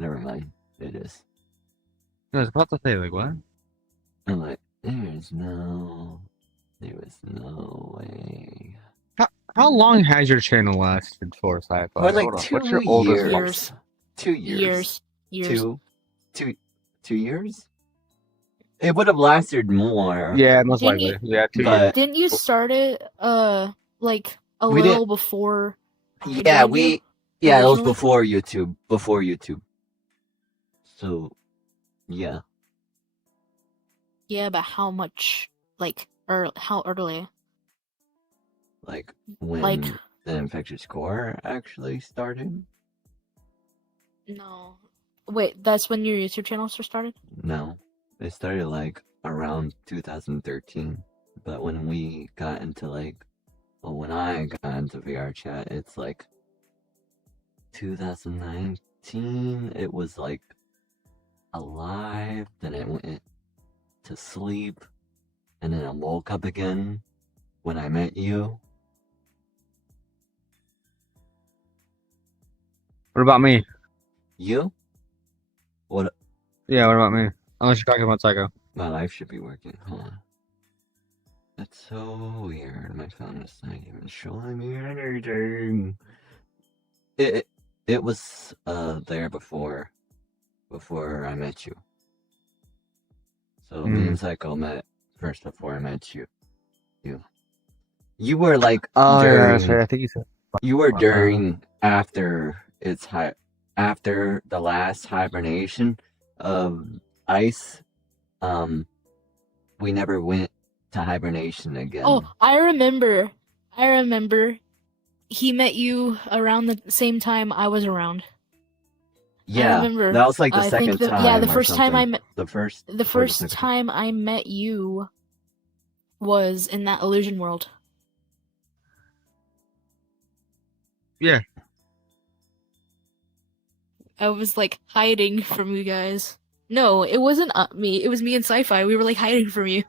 Never mind. It is. I was about to say, like, what? I'm like, there was no way. How long has your channel lasted for, Sci-Fi? For like Hold on. 2 What's your oldest one? years. 2 years. Years. Two years? It would have lasted more. Yeah, most Didn't likely. Yeah, 2 but- years. Didn't you start it like a We little before? I Yeah, joined you? yeah, it was originally? before YouTube. Before YouTube. So, yeah. Yeah, but how much? Like, or how early? Like when Like- the Infectious Core actually started. No. Wait, that's when your YouTube channel started? No, it started like around 2013. But when we got into when I got into VR chat, it's like 2019. It was like alive, then it went to sleep, and then I woke up again when I met you. What about me? You? What? Yeah, what about me? Unless you're talking about Psycho. My life should be working. Hold on. That's so weird. My phone is not even showing me anything. It was there before I met you. So me and Psycho met first before I met you. You were like Oh, yeah, during, that's right. I think you said. you were during after after the last hibernation of Ice. We never went to hibernation again. Oh, I remember. He met you around the same time I was around. yeah, remember. that was like the I second think time. yeah, the or first time I something. met The first. the or first second time I met you was in that illusion world. Yeah. I was like hiding from you guys. No, it wasn't me. It was me and Sci-Fi. We were like hiding from you.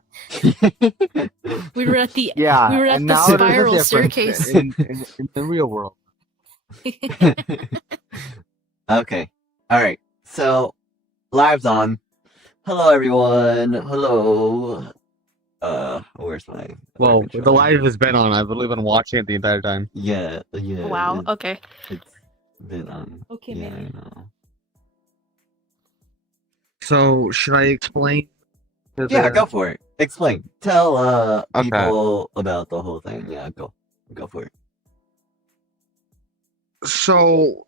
We were at the Yeah, we were at and the now there's a spiral difference staircase. in the real world. Okay. Alright. So, live's on. Hello, everyone. Hello. Where's my... Well, my the controller? live has been on. I've literally been watching it the entire time. Yeah. Wow. Okay. It's been on. Okay, Yeah, maybe. I know. So, should I explain? Yeah, go for it. Explain. Tell Okay. people about the whole thing. Yeah, go for it. So,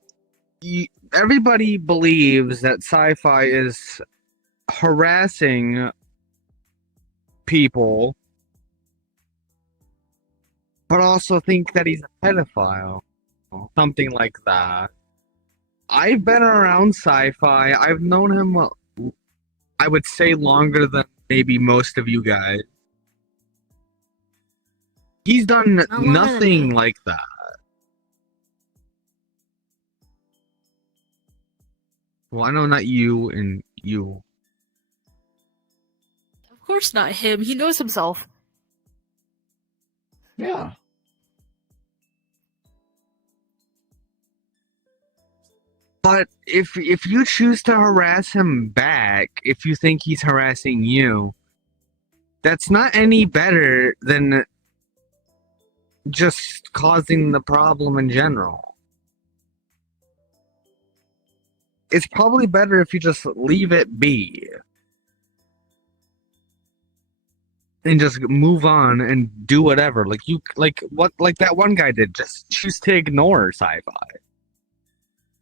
everybody believes that Sci-Fi is harassing people, but also think that he's a pedophile. Something like that. I've been around Sci-Fi. I've known him, I would say, longer than maybe most of you guys. He's done Not longer than nothing me. like that. Well, I know not you and you. Of course not him. He knows himself. Yeah. But if you choose to harass him back, if you think he's harassing you, that's not any better than just causing the problem in general. It's probably better if you just leave it be. And just move on and do whatever. Like that one guy did. Just choose to ignore Sci-Fi.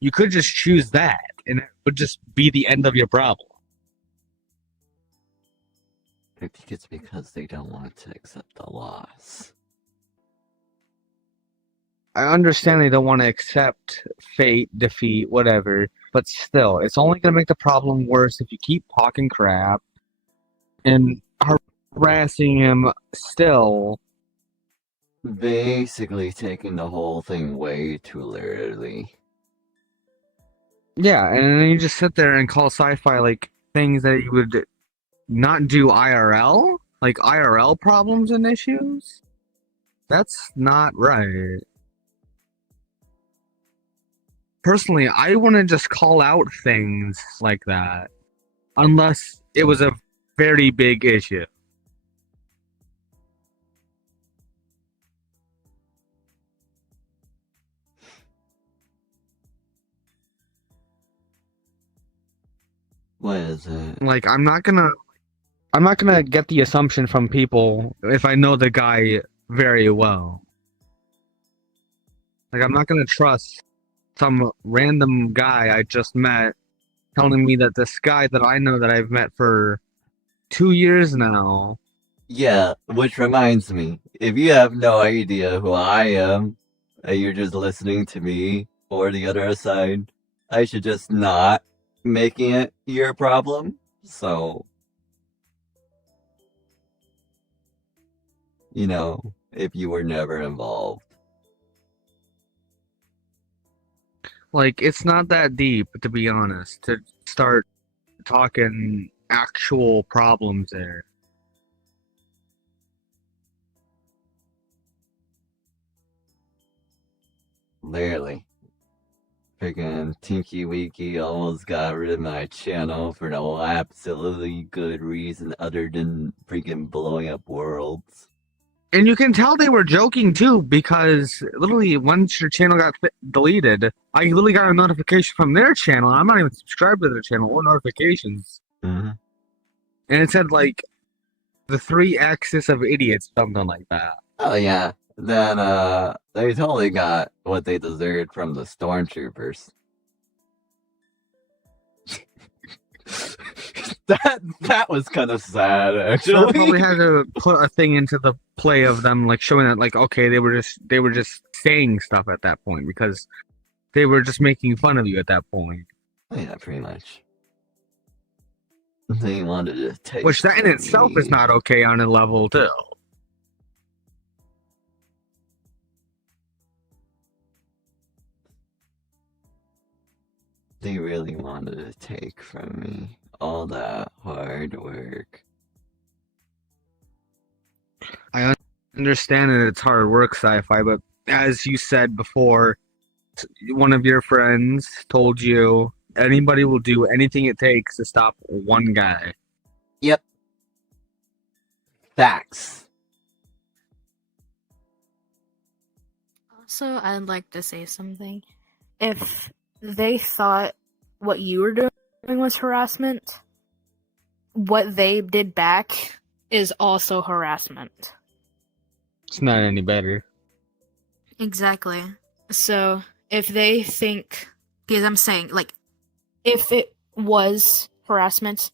You could just choose that, and it would just be the end of your problem. I think it's because they don't want to accept the loss. I understand they don't want to accept fate, defeat, whatever, but still, it's only going to make the problem worse if you keep talking crap and harassing him still. Basically taking the whole thing way too literally. Yeah, and then you just sit there and call Sci-Fi like things that you would not do IRL, like IRL problems and issues. That's not right. personally, I wouldn't just call out things like that unless it was a very big issue. What is it? Like, I'm not gonna get the assumption from people if I know the guy very well. Like, I'm not gonna trust some random guy I just met telling me that this guy that I know that I've met for 2 years now. Yeah, which reminds me, if you have no idea who I am, and you're just listening to me or the other side, I should just not making it your problem. So, if you were never involved. Like, it's not that deep, to be honest, to start talking actual problems there. Literally. Freaking Tinky Winky almost got rid of my channel for no absolutely good reason other than freaking blowing up worlds. And you can tell they were joking too, because literally once your channel got deleted, I literally got a notification from their channel. I'm not even subscribed to their channel or notifications. Mm-hmm. And it said like the 3 axis of idiots, something like that. Oh yeah. Then they totally got what they deserved from the stormtroopers. that was kind of sad, actually. So I probably had to put a thing into the play of them, like showing that, like, okay, they were just saying stuff at that point because they were just making fun of you at that point. Yeah, pretty much. They wanted to take. Which that in itself is not okay on a level too. They really wanted to take from me all that hard work. I understand that it's hard work, sci-fi, but as you said before, one of your friends told you anybody will do anything it takes to stop one guy. Yep. Facts. Also, I'd like to say something. If they thought what you were doing was harassment, what they did back is also harassment. It's not any better. Exactly. So, if they think, because I'm saying, like, if it was harassment,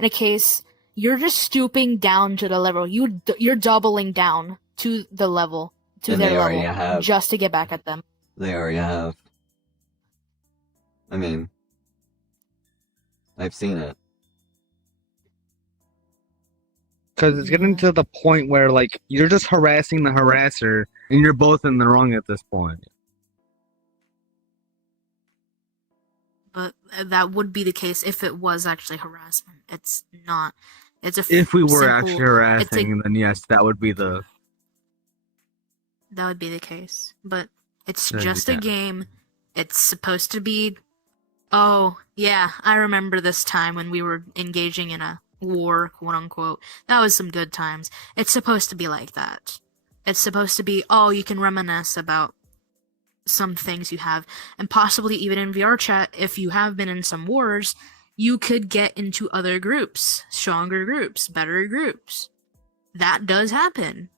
in a case, you're just stooping down to the level. You're doubling down to the level, to And their they already level, have. just to get back at them. They already have. I mean, I've seen it. Because it's getting to the point where, like, you're just harassing the harasser, and you're both in the wrong at this point. But that would be the case if it was actually harassment. It's not. It's a If we were simple, actually harassing, then yes, that would be the... That would be the case. But it's There you just a go. game. It's supposed to be... Oh, yeah, I remember this time when we were engaging in a war, quote-unquote. That was some good times. It's supposed to be like that. It's supposed to be, oh, you can reminisce about some things you have. And possibly even in VR chat, if you have been in some wars, you could get into other groups. Stronger groups. Better groups. That does happen.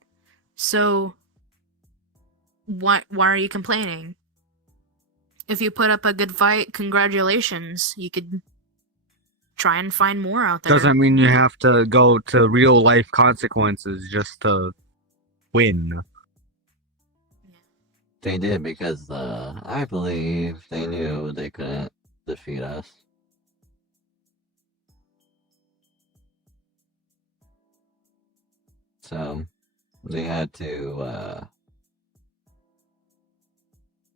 So... why are you complaining? If you put up a good fight, congratulations. You could try and find more out there. Doesn't mean you have to go to real life consequences just to win. They did because I believe they knew they couldn't defeat us. So they had to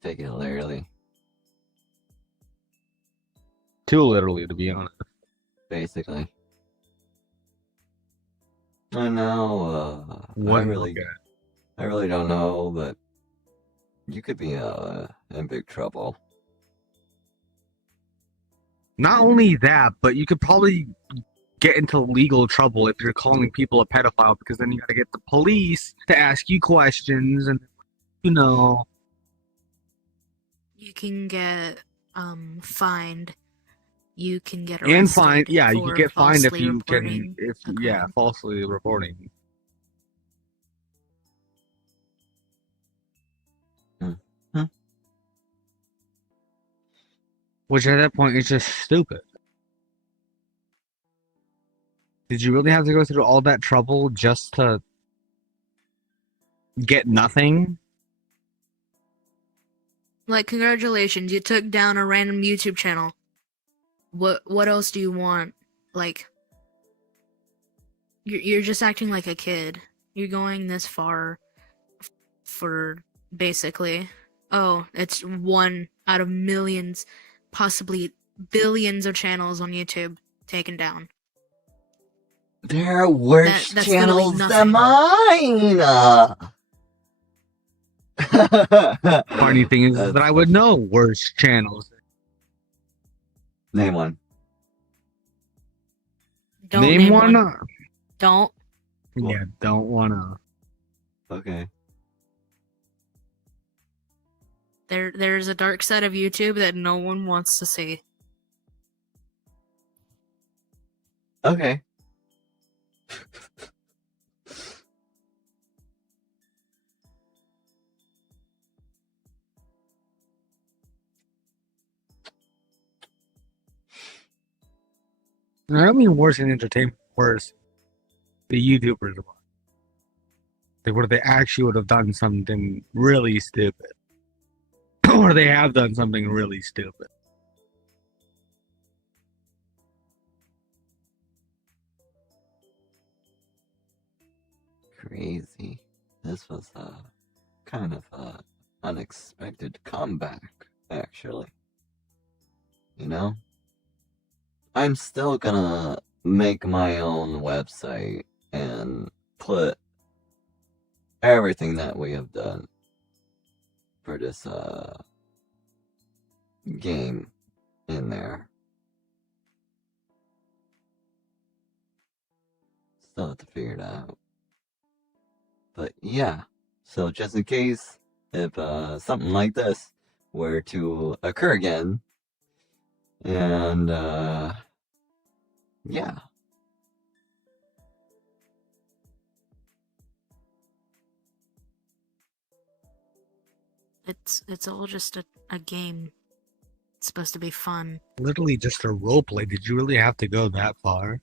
take it literally. Too literally, to be honest. Basically. I know, I One really, look at. I really don't know, but you could be in big trouble. Not only that, but you could probably get into legal trouble if you're calling people a pedophile, because then you got to get the police to ask you questions, and you know. You can get fined. You can get arrested. And fined, yeah, you for can get fined if falsely you can, reporting if a yeah, crime. falsely reporting. Hmm. Which at that point is just stupid. Did you really have to go through all that trouble just to get nothing? Like, congratulations, you took down a random YouTube channel. What else do you want? Like, you're just acting like a kid. You're going this far for basically, oh, it's one out of millions, possibly billions of channels on YouTube taken down. There are worse That's literally channels nothing. than mine. Funny thing is That's that I would know worse channels. Name one. Don't Name one. Don't. Yeah, don't wanna. Okay. There's a dark side of YouTube that no one wants to see. Okay. I don't mean worse in entertainment. Worse, the YouTubers. Like, where they actually would have done something really stupid, or they have done something really stupid. Crazy. This was kind of a unexpected comeback, actually. You know? I'm still gonna make my own website and put everything that we have done for this game in there. Still have to figure it out. But yeah, so just in case if something like this were to occur again, and yeah. It's all just a game. It's supposed to be fun. Literally just a role play. Did you really have to go that far?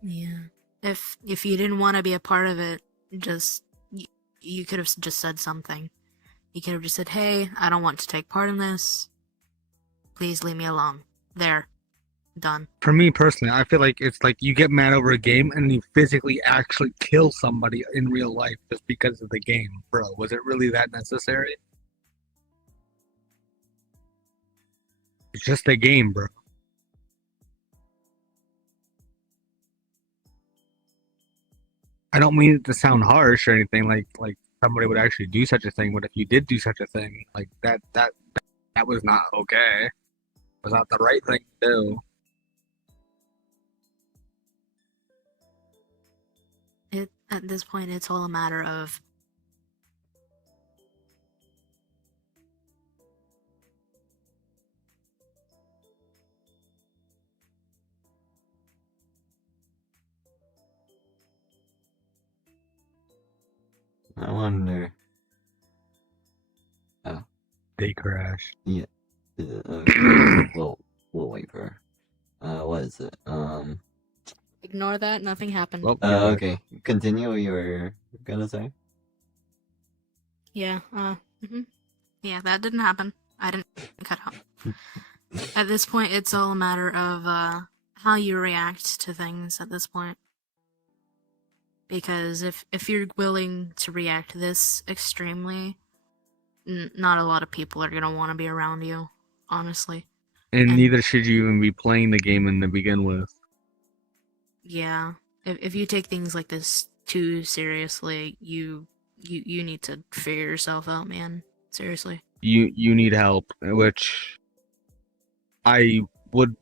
Yeah. If you didn't want to be a part of it, just you could have just said something. You could have just said, "Hey, I don't want to take part in this. Please leave me alone." There. Done. For me personally, I feel like it's like you get mad over a game and you physically actually kill somebody in real life just because of the game. Bro, was it really that necessary? It's just a game, bro. I don't mean it to sound harsh or anything like somebody would actually do such a thing, but if you did do such a thing, like that was not okay. It was not the right thing to do. At this point, it's all a matter of I wonder. Oh. They crash. Yeah. We'll wait for her. What is it? ignore that. Nothing happened. Well, Okay. Continue what you were gonna say. Yeah. Yeah, that didn't happen. I didn't cut out. At this point, it's all a matter of how you react to things at this point. Because if you're willing to react this extremely, not a lot of people are gonna want to be around you, honestly. And And- neither should you even be playing the game in the begin with. Yeah, if you take things like this too seriously, you need to figure yourself out, man. Seriously. You need help, which I would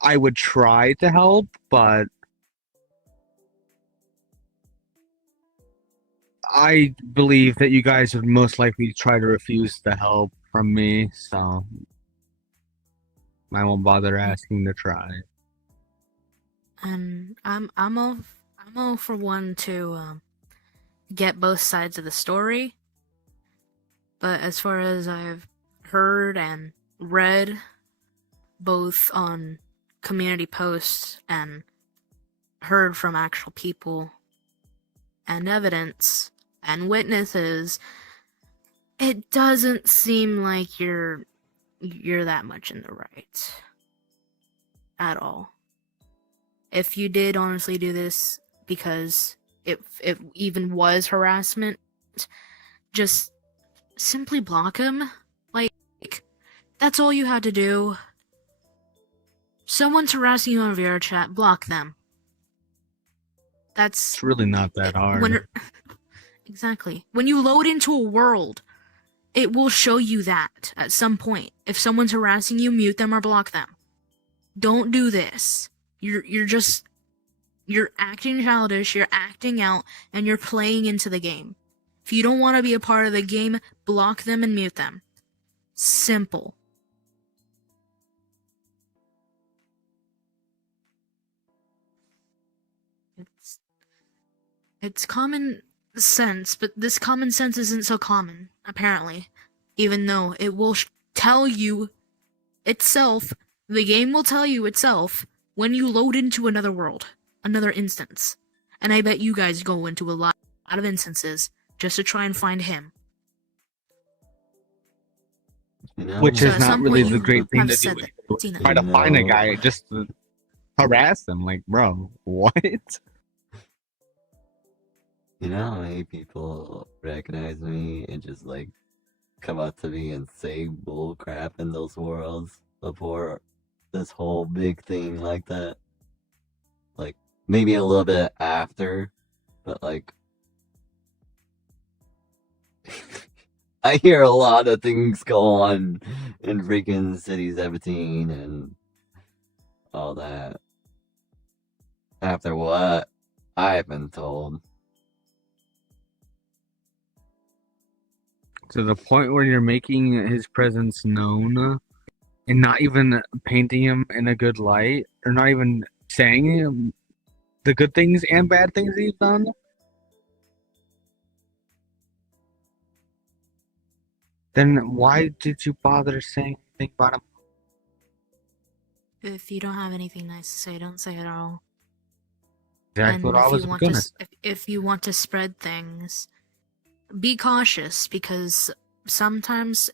I would try to help, but I believe that you guys would most likely try to refuse the help from me, so I won't bother asking to try. And I'm all for one to get both sides of the story. But as far as I've heard and read, both on community posts and heard from actual people and evidence and witnesses, it doesn't seem like you're that much in the right at all. If you did honestly do this because it even was harassment, just simply block him. Like, that's all you had to do. Someone's harassing you on VRChat, block them. That's It's really not that hard. when exactly. When you load into a world, it will show you that at some point. If someone's harassing you, mute them or block them. Don't do this. You're acting childish, you're acting out, and you're playing into the game. If you don't want to be a part of the game, block them and mute them. Simple. It's common sense, but this common sense isn't so common, apparently. Even though it will tell you itself, the game will tell you itself when you load into another world, another instance. And I bet you guys go into a lot of instances just to try and find him. You know? Which So is at not some really point the you great thing have to said do. that, Tina. Try to find a No. guy just to harass them. Like, bro, what? You know how many people recognize me and just like come up to me and say bull crap in those worlds before this whole big thing like that? Like, maybe a little bit after, but like, I hear a lot of things go on in freaking City 17 and all that. After what I've been told. To the point where you're making his presence known and not even painting him in a good light, or not even saying the good things and bad things he's done. Then why did you bother saying anything about him? If you don't have anything nice to say, don't say it at all. Exactly And what I if was you want gonna to, say. if you want to spread things, be cautious, because sometimes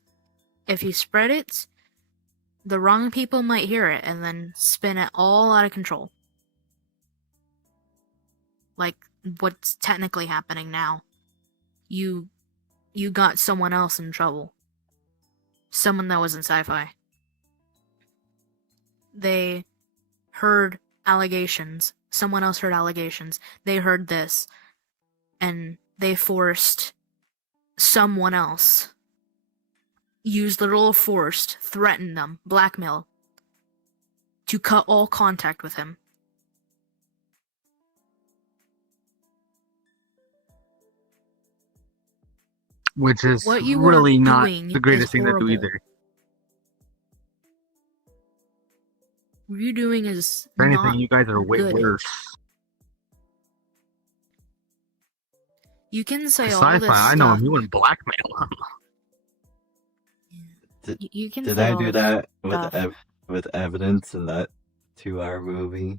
if you spread it, the wrong people might hear it and then spin it all out of control. Like what's technically happening now. You got someone else in trouble. Someone that was in sci-fi. They heard allegations. Someone else heard allegations. They heard this. And they forced someone else. Used literal forced, threatened them, blackmail, to cut all contact with him. Which is What you were really not doing the greatest is thing to do horrible. either. What you're doing is If anything, not you guys are way good. worse. You can say all Sci-fi, this I know stuff. him. You wouldn't blackmail him. You can Did say I all do this that stuff. with evidence in that 2-hour movie?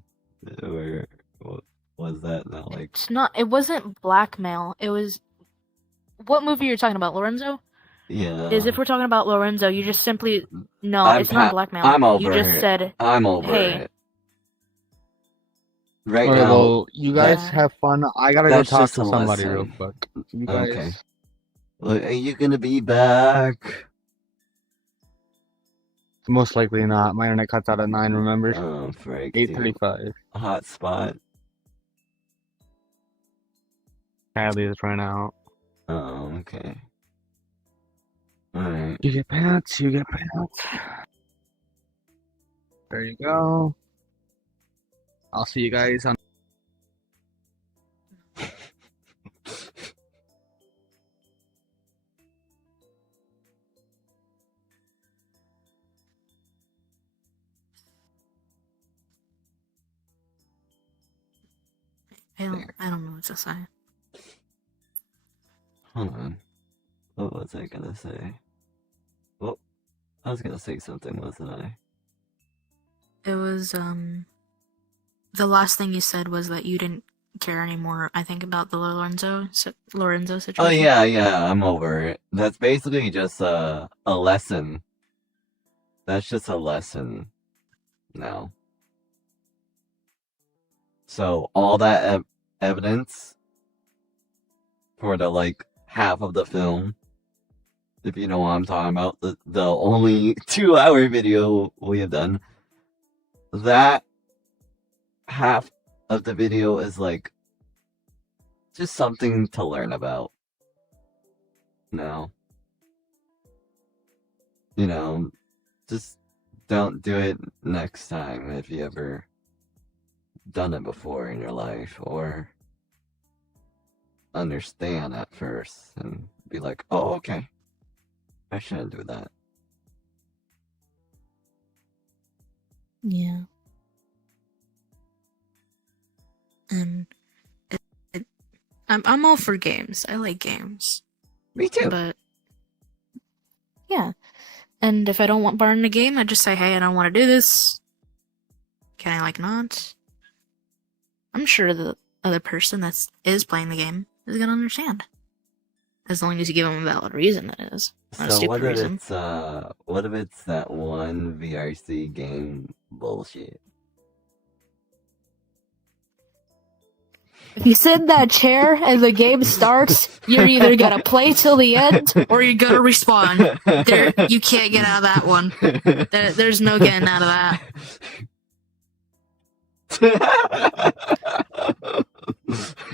Or what was that not like? It's not. It wasn't blackmail. It was. What movie you're talking about, Lorenzo? Yeah. Is if we're talking about Lorenzo, you just simply no. I'm It's not pa- blackmail. I'm over You just it. said, I'm over hey. it. Right Alright, now, well, you guys Yeah. have fun. I gotta go that's talk just to a somebody real lesson. quick. You guys. Okay. Look, are you gonna be back? Most likely not. My internet cuts out at 9, remember? Oh, frick, dude. 8:35. Hot spot. Sadly, it's right out. Oh, okay. Alright. You get pants, you get pants. There you go. I'll see you guys on. I don't know what to say. Hold on. What was I gonna say? Well, I was gonna say something, wasn't I? It was the last thing you said was that you didn't care anymore. I think about the Lorenzo situation. Oh yeah, I'm over it. That's basically just a lesson. That's just a lesson now. So all that evidence for the like half of the film, if you know what I'm talking about, the only 2-hour video we have done, that half of the video is like just something to learn about. Now, you know, just don't do it next time if you ever done it before in your life, or understand at first and be like, oh, okay, I shouldn't do that. Yeah. And I'm all for games. I like games. Me too. But yeah. And if I don't want bar in the game, I just say, hey, I don't want to do this. Can I like not? I'm sure the other person that is playing the game is gonna understand. As long as you give them a valid reason, that is. Not a So stupid reason. what if it's that one VRC game bullshit? If you sit in that chair and the game starts, you're either gonna play till the end or you're gonna respawn. You can't get out of that one. There's no getting out of that.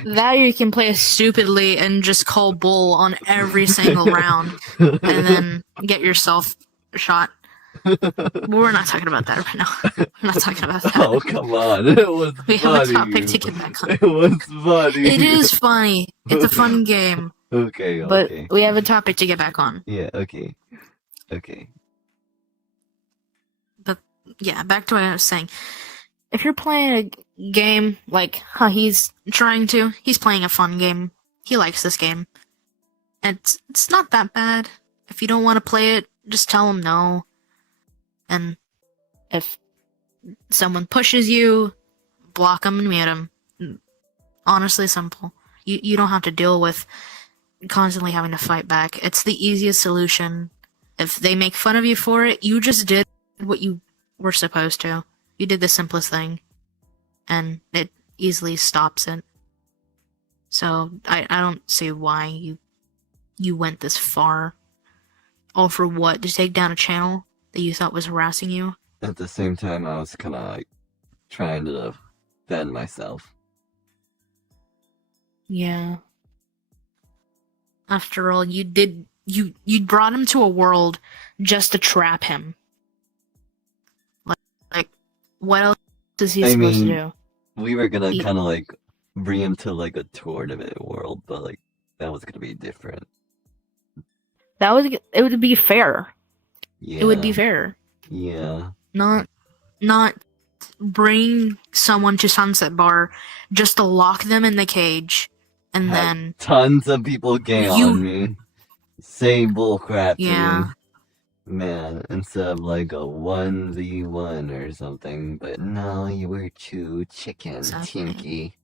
That you can play stupidly and just call bull on every single round and then get yourself shot. But we're not talking about that right now. We're not talking about that. Oh, come on. It was We funny. have a topic to get back on. It was funny. It is funny. It's a fun game. Okay, But okay. we have a topic to get back on. Yeah, okay. Okay. Yeah, back to what I was saying. If you're playing a game like how he's trying to, he's playing a fun game. He likes this game. And it's not that bad. If you don't want to play it, just tell him no. And if someone pushes you, block him and mute him. Honestly simple. You don't have to deal with constantly having to fight back. It's the easiest solution. If they make fun of you for it, you just did what you were supposed to. You did the simplest thing. And it easily stops it. So I don't see why you went this far. All for what? To take down a channel that you thought was harassing you? At the same time, I was kind of like trying to defend myself. Yeah. After all, you brought him to a world just to trap him. Like what else is he supposed to do? We were gonna kind of like bring him to like a tournament world, but like that was gonna be different. It would be fair. Yeah. It would be fair. Yeah. Not bring someone to Sunset Bar just to lock them in the cage and Have then tons of people gay on me. Say bullcrap to Yeah. me. Man, instead of like a 1v1 or something, but no, you were too chicken, Exactly. Tinky.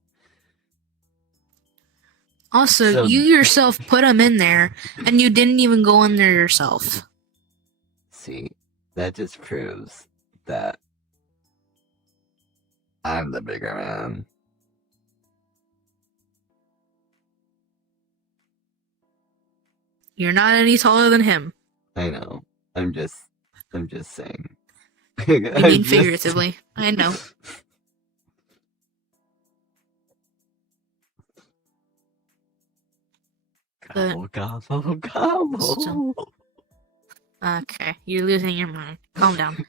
Also, So- you yourself put him in there, and you didn't even go in there yourself. See, that just proves that I'm the bigger man. You're not any taller than him. I know. I'm just saying. You mean figuratively. I know. Gobble, gobble, gobble. Still- Okay, you're losing your mind. Calm down.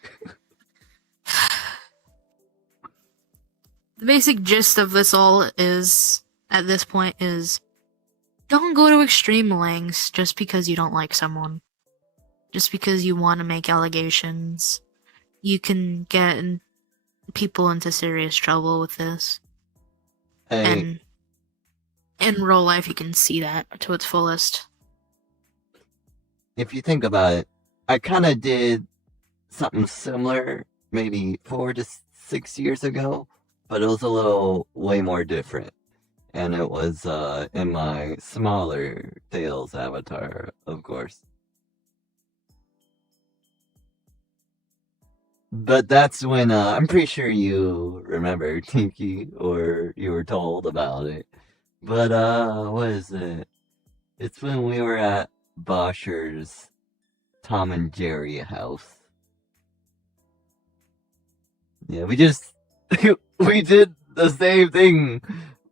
the basic gist of this all is, at this point, is don't go to extreme lengths just because you don't like someone. Just because you want to make allegations. You can get people into serious trouble with this. Hey, And in real life, you can see that to its fullest. if you think about it, I kind of did something similar maybe 4 to 6 years ago, but it was a little way more different. And it was in my smaller Tails avatar, of course. But that's when I'm pretty sure you remember Tinky, or you were told about it. But what is it? It's when we were at Bosher's Tom and Jerry house. Yeah, we just we did the same thing,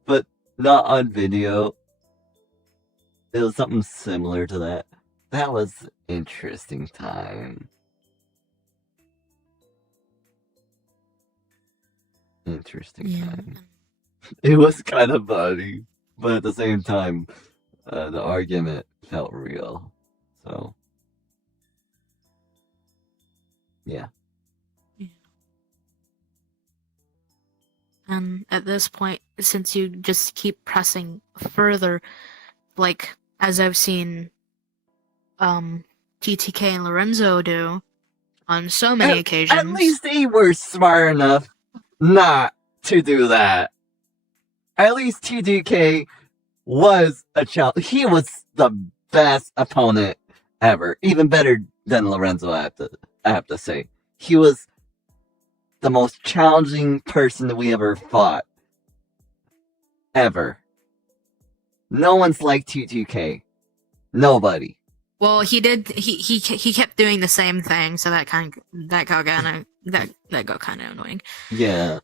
but not on video. It was something similar to that. That was interesting time. Interesting time. It was kind of funny, but at the same time, the argument felt real. So, yeah. And at this point, since you just keep pressing further, like as I've seen TTK and Lorenzo do on so many occasions. At least they were smart enough not to do that. At least TDK was a child. He was the best opponent ever. Even better than Lorenzo, I have to say. He was the most challenging person that we ever fought. Ever. No one's like TTK. Nobody. Well, he did. He kept doing the same thing, so that got kind of annoying. Yeah.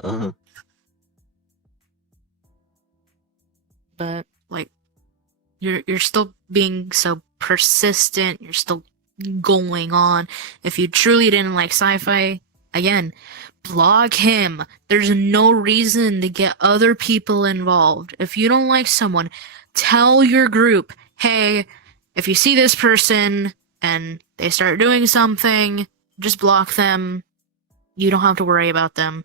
Uh-huh. But like, you're still being so persistent. You're still going on. If you truly didn't like sci-fi, again, block him. There's no reason to get other people involved. If you don't like someone, tell your group, hey, if you see this person and they start doing something, just block them. You don't have to worry about them.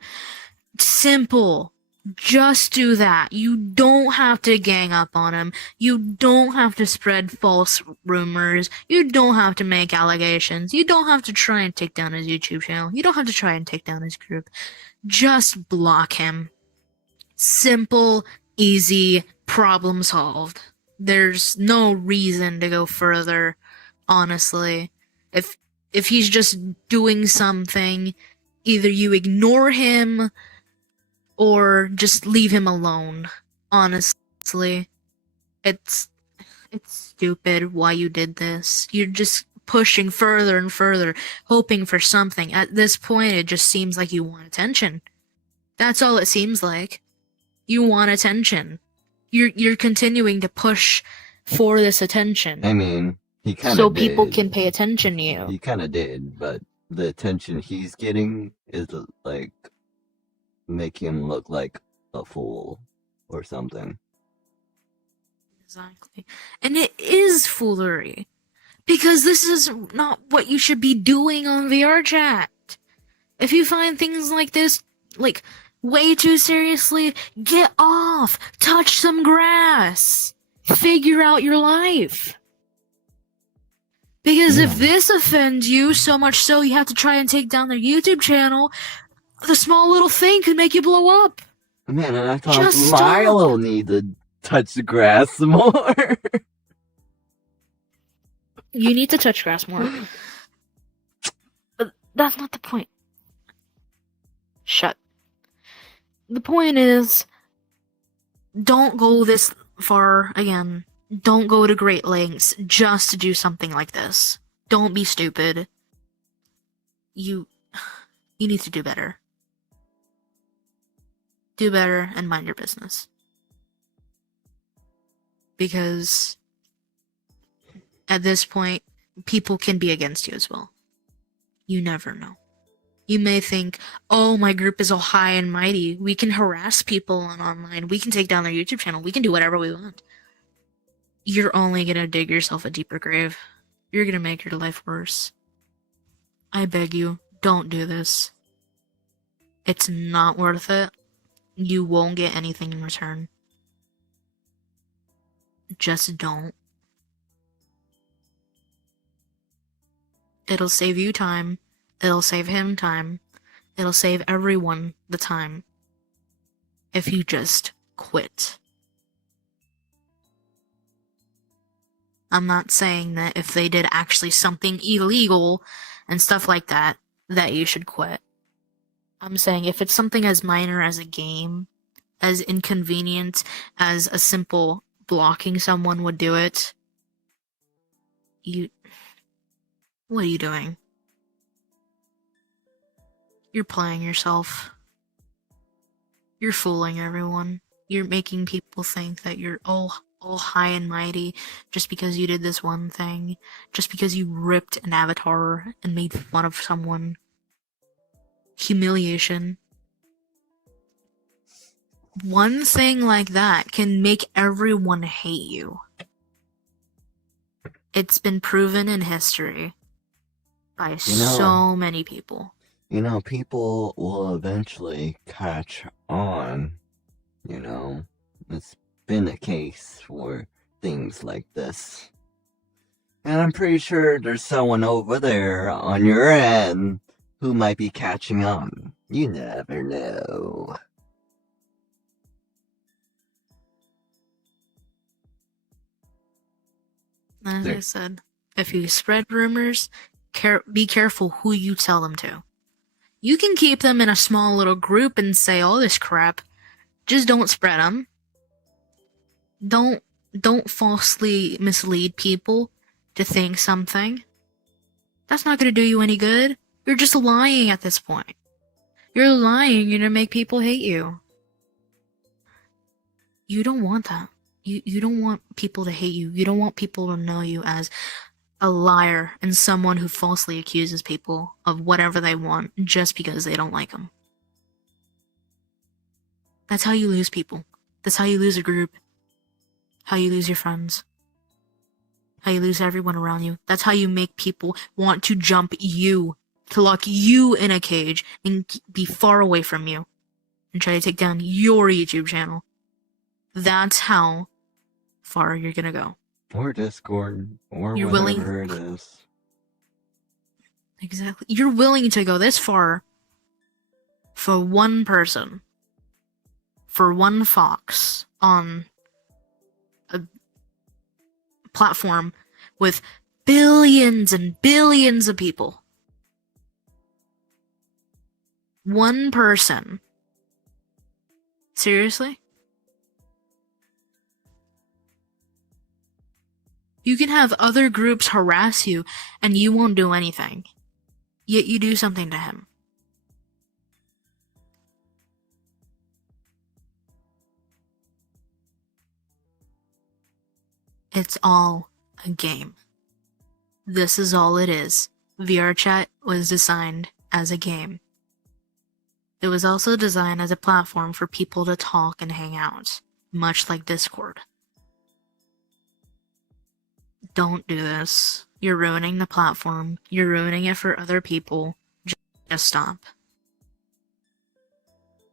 Simple. Just do that. You don't have to gang up on him. You don't have to spread false rumors. You don't have to make allegations. You don't have to try and take down his YouTube channel. You don't have to try and take down his group. Just block him. Simple, easy, problem solved. There's no reason to go further, honestly. If he's just doing something, either you ignore him or just leave him alone. Honestly, it's stupid why you did this. You're just pushing further and further, hoping for something. At this point, it just seems like you want attention. That's all it seems like. You want attention. You're continuing to push for this attention. I mean, he kind of so did. people can pay attention to you. He kind of did, but the attention he's getting is like making him look like a fool or something. Exactly. And it is foolery. Because this is not what you should be doing on VR chat. If you find things like this, like, way too seriously, get off! Touch some grass! Figure out your life! Because if this offends you so much so you have to try and take down their YouTube channel, the small little thing could make you blow up. Man, and I thought Just Milo needed to touch the grass more. You need to touch grass more. But that's not the point. Shut. The point is, don't go this far again. Don't go to great lengths just to do something like this. Don't be stupid. You need to do better. Do better and mind your business. Because at this point, people can be against you as well. You never know. You may think, oh, my group is all high and mighty. We can harass people on online. We can take down their YouTube channel. We can do whatever we want. You're only gonna dig yourself a deeper grave. You're gonna make your life worse. I beg you, don't do this. It's not worth it. You won't get anything in return. Just don't. It'll save you time. It'll save him time. It'll save everyone the time. If you just quit. I'm not saying that if they did actually something illegal and stuff like that, that you should quit. I'm saying if it's something as minor as a game, as inconvenient as a simple blocking someone would do it, what are you doing? You're playing yourself. You're fooling everyone. You're making people think that you're all high and mighty just because you did this one thing, just because you ripped an avatar and made fun of someone. Humiliation. One thing like that can make everyone hate you. It's been proven in history by so many people. You know, people will eventually catch on. It's been a case for things like this. And I'm pretty sure there's someone over there on your end who might be catching on. You never know. As I said, if you spread rumors, be careful who you tell them to. You can keep them in a small little group and say all this crap. Just don't spread them. Don't falsely mislead people to think something. That's not going to do you any good. You're just lying at this point. You're lying. You're going to make people hate you. You don't want that. You don't want people to hate you. You don't want people to know you as a liar and someone who falsely accuses people of whatever they want just because they don't like them. That's how you lose people. That's how you lose a group. How you lose your friends. How you lose everyone around you. That's how you make people want to jump you, to lock you in a cage and be far away from you and try to take down your YouTube channel. That's how far you're gonna go. Or Discord, or You're whatever it is. Exactly. You're willing to go this far for one person, for one fox on a platform with billions and billions of people. One person. Seriously? You can have other groups harass you and you won't do anything. Yet you do something to him. It's all a game. This is all it is. VRChat was designed as a game. It was also designed as a platform for people to talk and hang out, much like Discord. Don't do this. You're ruining the platform. You're ruining it for other people. Just stop.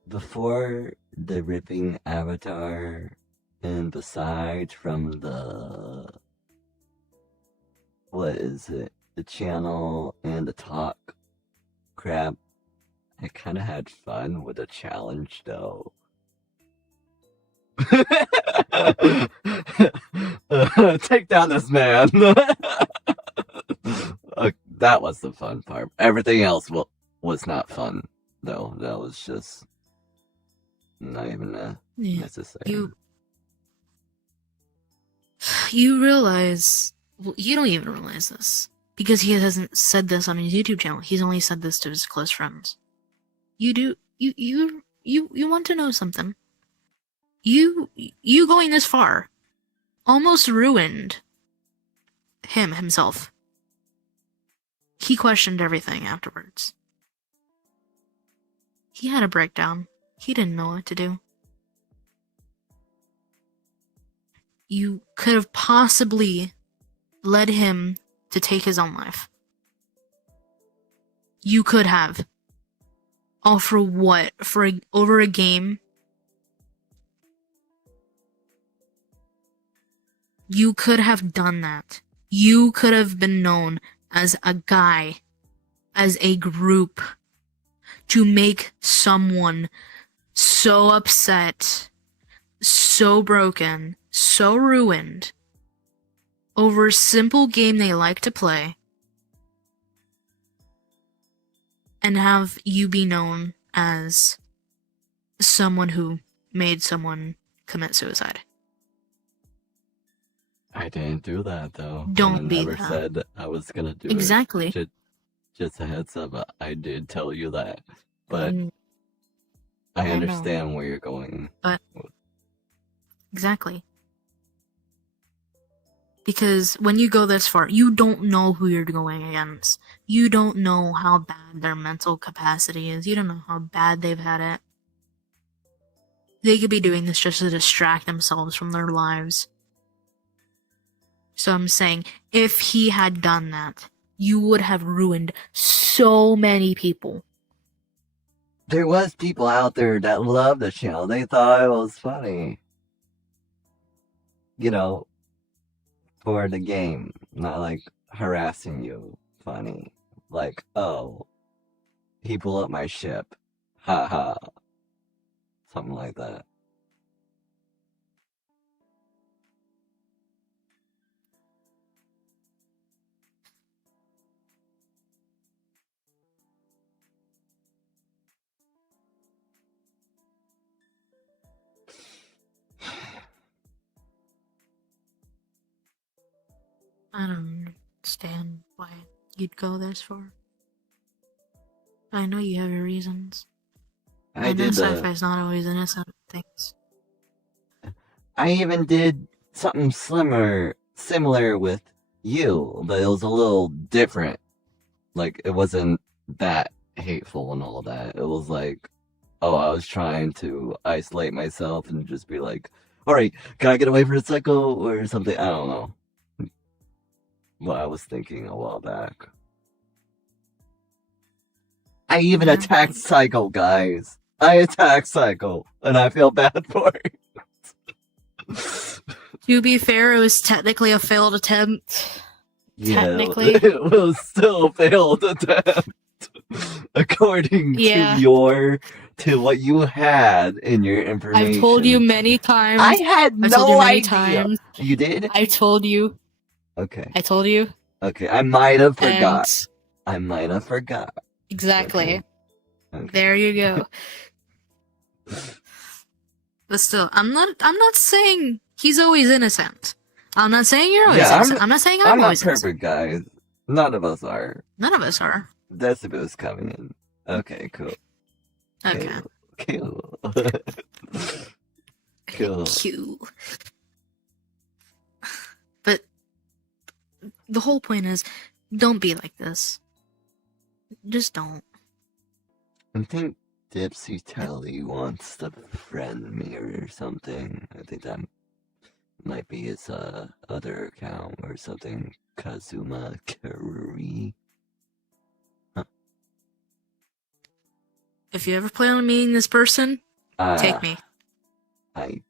Before the ripping avatar and the side from the... what is it? The channel and the talk crap, I kind of had fun with the challenge though. Take down this man. That was the fun part. Everything else was not fun though. That was just not even necessary. You realize, well, you don't even realize this because he hasn't said this on his YouTube channel. He's only said this to his close friends. You do. You want to know something. You going this far almost ruined himself. He questioned everything afterwards. He had a breakdown. He didn't know what to do. You could have possibly led him to take his own life. You could have. All for what? Over a game? You could have done that. You could have been known as a guy, as a group, to make someone so upset, so broken, so ruined over a simple game they like to play, and have you be known as someone who made someone commit suicide. I didn't do that though. Don't And I be never that. said I was gonna do Exactly. it. Just a heads up, I did tell you that. But I know. understand where you're going. Exactly. Because when you go this far, you don't know who you're going against. You don't know how bad their mental capacity is. You don't know how bad they've had it. They could be doing this just to distract themselves from their lives. So I'm saying, if he had done that, you would have ruined so many people. There was people out there that loved the channel. They thought it was funny. You know, for the game, not like harassing you. Funny. Like, oh, he blew up my ship. Ha ha. Something like that. I don't understand why you'd go this far. I know you have your reasons. I know did sci-fi's not always innocent of things. I even did something similar with you, but it was a little different. Like, it wasn't that hateful and all that. It was like, oh, I was trying to isolate myself and just be like, alright, can I get away for a second or something? I don't know. What I was thinking a while back. I even attacked Psycho, guys. I attacked Psycho, and I feel bad for it. To be fair, it was technically a failed attempt. Technically. It was still a failed attempt. According to what you had in your information. I've told you many times. I had I've told you no many idea. times. You did? I told you. Okay. I told you. Okay, I might have forgot. And I might have forgot. exactly. Okay. There you go. But still, I'm not saying he's always innocent. I'm not saying you're always innocent. I'm not saying I'm not always perfect, guys. None of us are. None of us are. Decibel's coming in. Okay, cool. Okay. Cool. Cool. Cool. But the whole point is, don't be like this. Just don't. I think Dipsy Telly wants to friend me or something. I think that might be his other account or something. Kazuma Karuri. If you ever plan on meeting this person, take me. I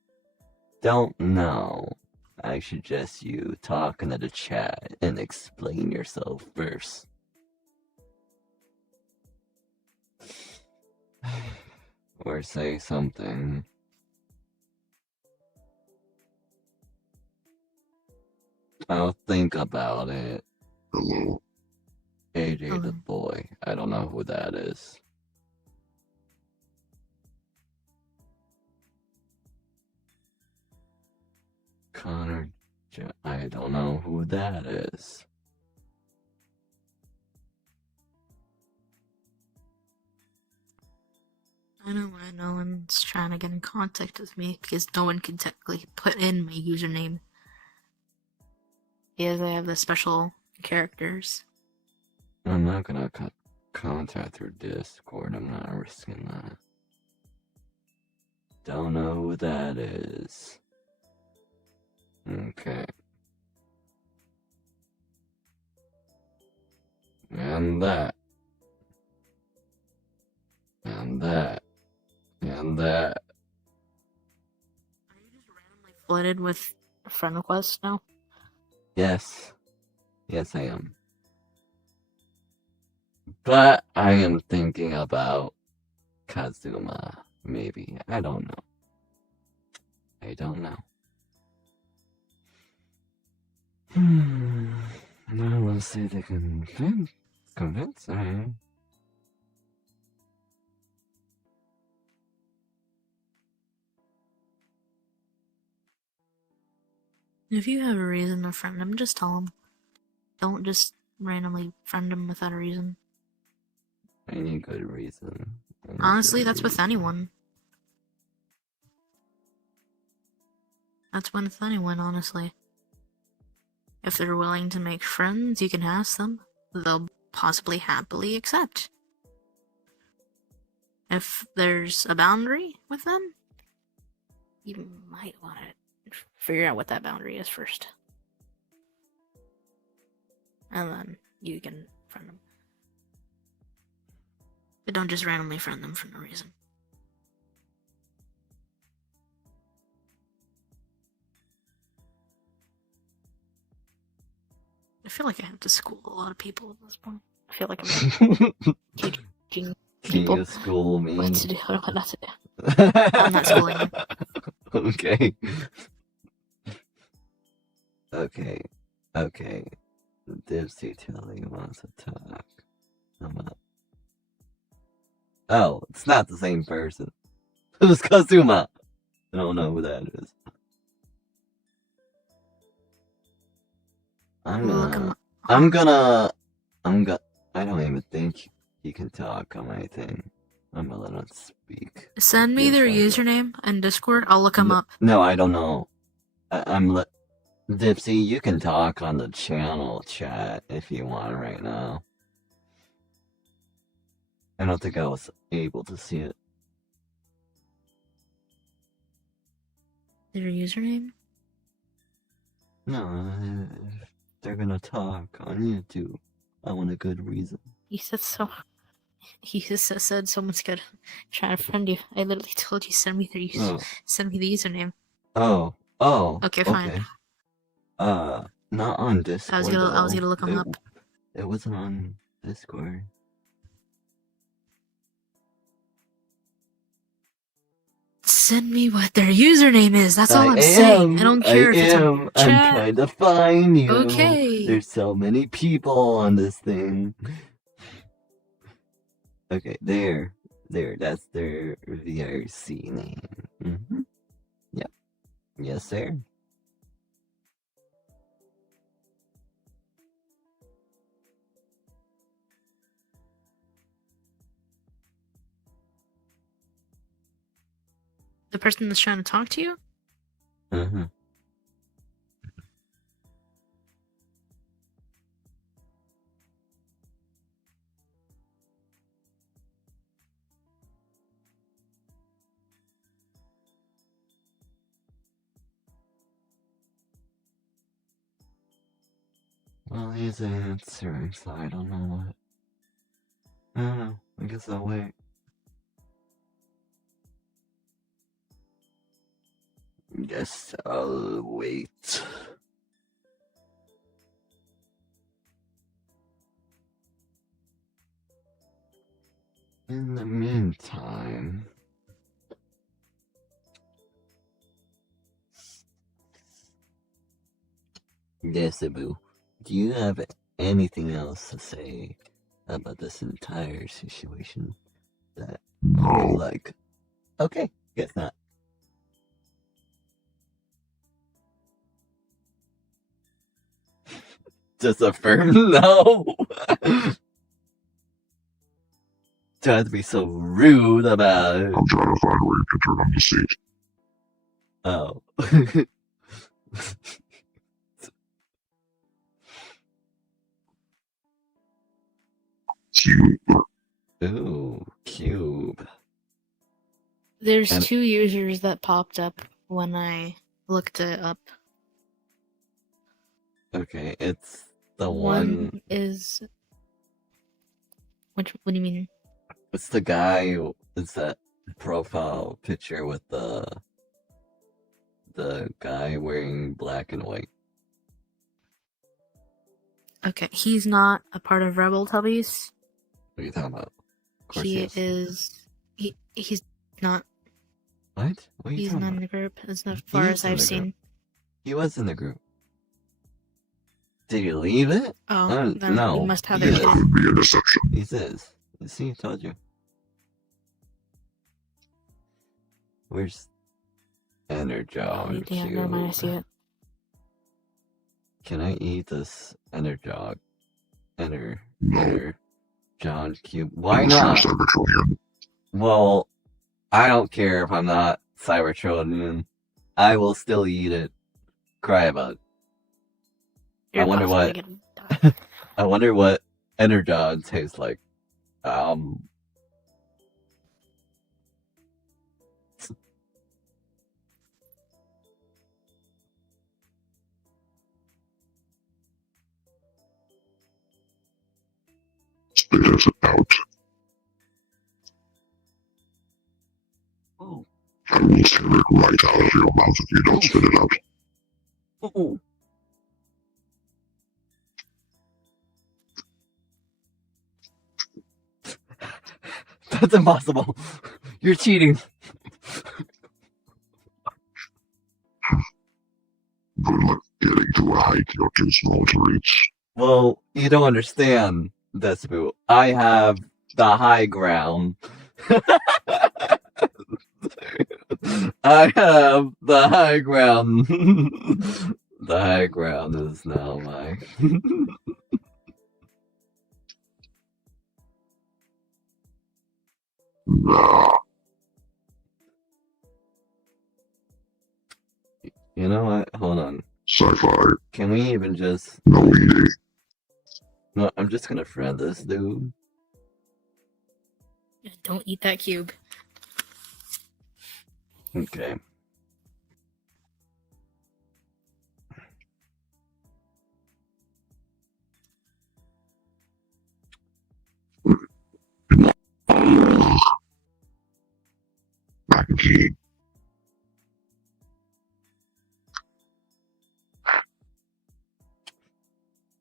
don't know. I suggest you talk into the chat and explain yourself first. Or say something. I'll think about it. Hello. AJ the boy. I don't know who that is. Connor. I don't know who that is. I know why no one's trying to get in contact with me, because no one can technically put in my username. Because I have the special characters. I'm not gonna contact through Discord. I'm not risking that. Don't know who that is. Okay. And that. And that. And that. Are you just randomly flooded with friend requests now? Yes. Yes, I am. But I am thinking about Kazuma. Maybe. I don't know. I don't know. Well, let's see if they can convince me. If you have a reason to friend him, just tell him. Don't just randomly friend him without a reason. Any good reason. Any Honestly, good that's with reason. anyone. That's with anyone, honestly. If they're willing to make friends, you can ask them. They'll possibly happily accept. If there's a boundary with them, you might want to figure out what that boundary is first. And then you can friend them. But don't just randomly friend them for no reason. I feel like I have to school a lot of people at this point. I feel like I'm teaching Can people you school me? what to do and what not to do. I'm not schooling you. Okay. Okay. Okay. Dipsy Tilly wants to talk. Oh, it's not the same person. Who's Kazuma? I don't know who that is. Look him up. I don't even think he can talk on my thing. I'm gonna let him speak. Send me Yes, their I can. username in Discord. I'll look them up. No, I don't know. Dipsy, you can talk on the channel chat if you want right now. I don't think I was able to see it. Their username? No, if they're gonna talk on YouTube, I want a good reason. You said so. He just said someone's good. Trying to friend you. I literally told you send me the send me the username. Oh. Okay, fine. Not on Discord. I was gonna look them up. It wasn't on Discord. Send me what their username is. That's all I'm saying. I don't care if it's on I'm chat. trying to find you. Okay. There's so many people on this thing. Okay, there. That's their VRC name. Mm-hmm. Yep. Yes, sir. The person that's trying to talk to you? Mm-hmm. Well, he's answering, so I don't know what. I don't know. I guess I'll wait. Guess I'll wait. In the meantime, Decibu, do you have anything else to say about this entire situation that you like? Okay, guess not. Just a firm no. Trying to be so rude about it. I'm trying to find where you can turn on the seat. Oh. cube. Ooh, cube. There's And- 2 users that popped up when I looked it up. Okay, it's the One one. is. What do you mean? It's the guy. It's that profile picture with the guy wearing black and white. Okay, he's not a part of Rebel Tubbies. What are you talking about? Of course He is. is. He's not. What? What are you He's talking not in about? the group as far He's as in I've the group. seen. He was in the group. Did you leave it? Oh, then no. you must have he it is. hidden. Could be a deception. He says. See, I told you. Where's Energon? Oh, damn, never mind, I see it. Can I eat this Energon? No. Energon cube? Why I'm not? sure Cybertronian. Well, I don't care if I'm not Cybertronian. I will still eat it. Cry about it. You're I wonder possibly what- gonna die. I wonder what Energon tastes like. Spit it out. Oh. I will tear it right out of your mouth if you don't spit it out. Oh. That's impossible. You're cheating. Good luck getting to a height you're too small to reach. Well, you don't understand, Despiu. I have the high ground. I have the high ground. The high ground is now mine. Nah, You know what? Hold on. sci-fi, Can we even just... no eating. No, I'm just gonna friend this dude. Don't eat that cube. Okay. Mac and cheese.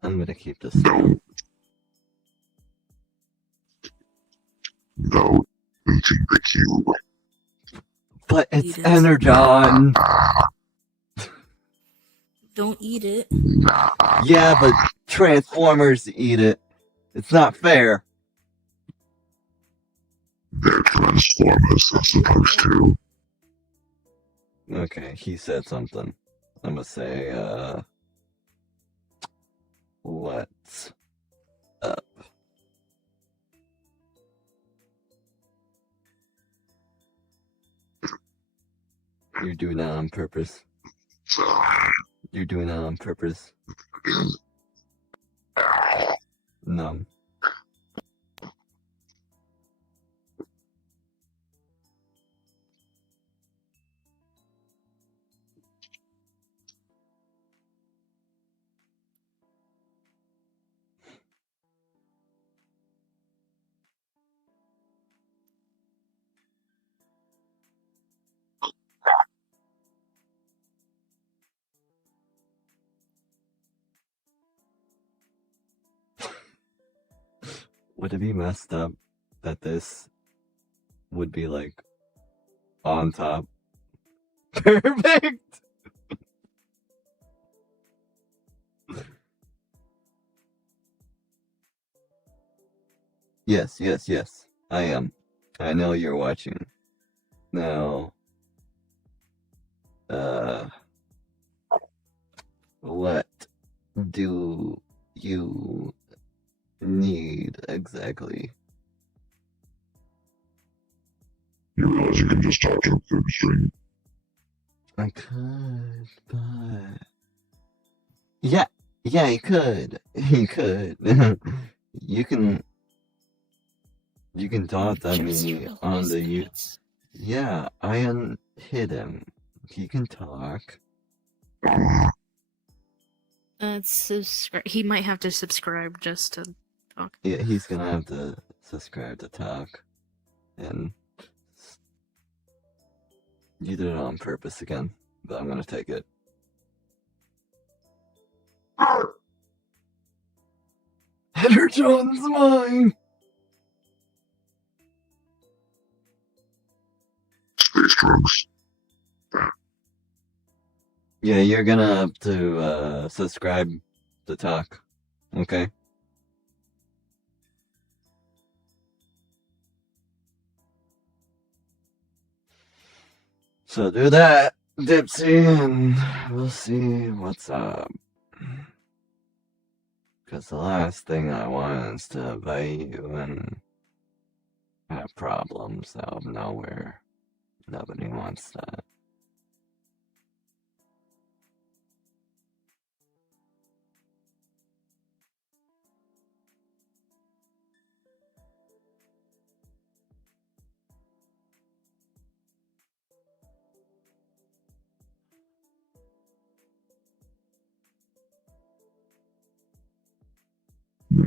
I'm gonna keep this. No. No eating the cube. But it's Eat it. Energon. Don't eat it. Nah. Yeah, but Transformers eat it. It's not fair. They're Transformers, they're supposed to. Okay, he said something. I'm gonna say, what's up? You're doing that on purpose. You're doing that on purpose. No. Would it be messed up that this would be like on top? Perfect! Yes, yes, yes. I am. I know you're watching. Now, what do you need exactly? You realize you can just talk to him through the stream. I could, but yeah, you could. You could. You can You can taunt them Just me real on nice the things. Yeah, I unhid him. He can talk. He might have to subscribe just to talk. Yeah, he's gonna have to subscribe to talk. And you did it on purpose again, but I'm gonna take it. Energon's mine! Space drugs. Yeah, you're gonna have to subscribe to talk. Okay? So do that, Dipsy, and we'll see what's up. Because the last thing I want is to invite you and have problems out of nowhere. Nobody wants that.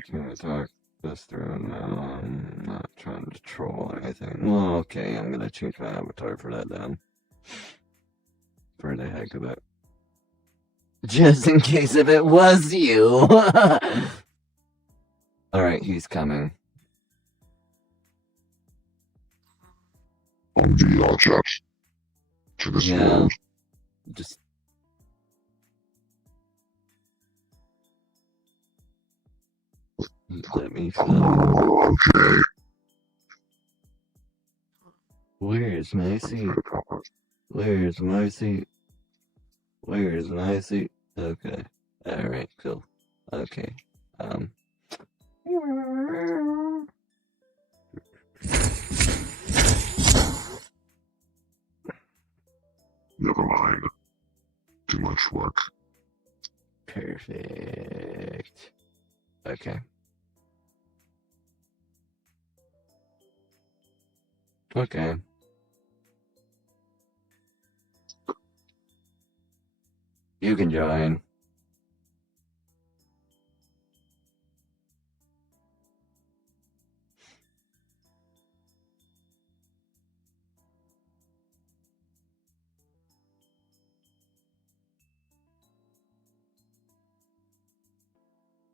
Can I talk this through now? I'm not trying to troll or anything. Well, okay, I'm gonna change my avatar for that then. For the heck of it. Just in case if it was you! Alright, he's coming. OG all chaps. To this Yeah. world. Just. Let me feel. Okay. Where's my seat? Where's my seat? Where's my seat? Okay. Alright, cool. Okay. Never mind. Too much work. Perfect. Okay. Okay. You can join.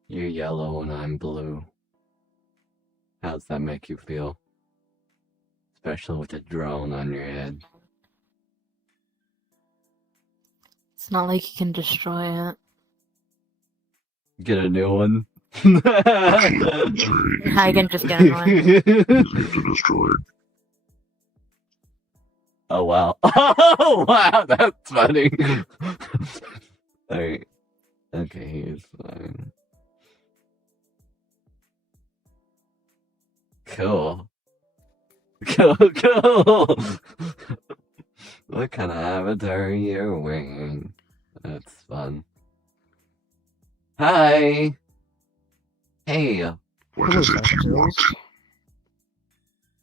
You're yellow and I'm blue. How's that make you feel? Especially with a drone on your head. It's not like you can destroy it. Get a new one. Actually, it's very easy. I can just get annoyed. Easy to destroy. Oh wow. Oh wow, that's funny. Alright. Okay, he's fine. Cool. Cool. What kind of avatar are you wearing? That's fun. Hi. Hey, What is Hello, it you Dr. want? Rose.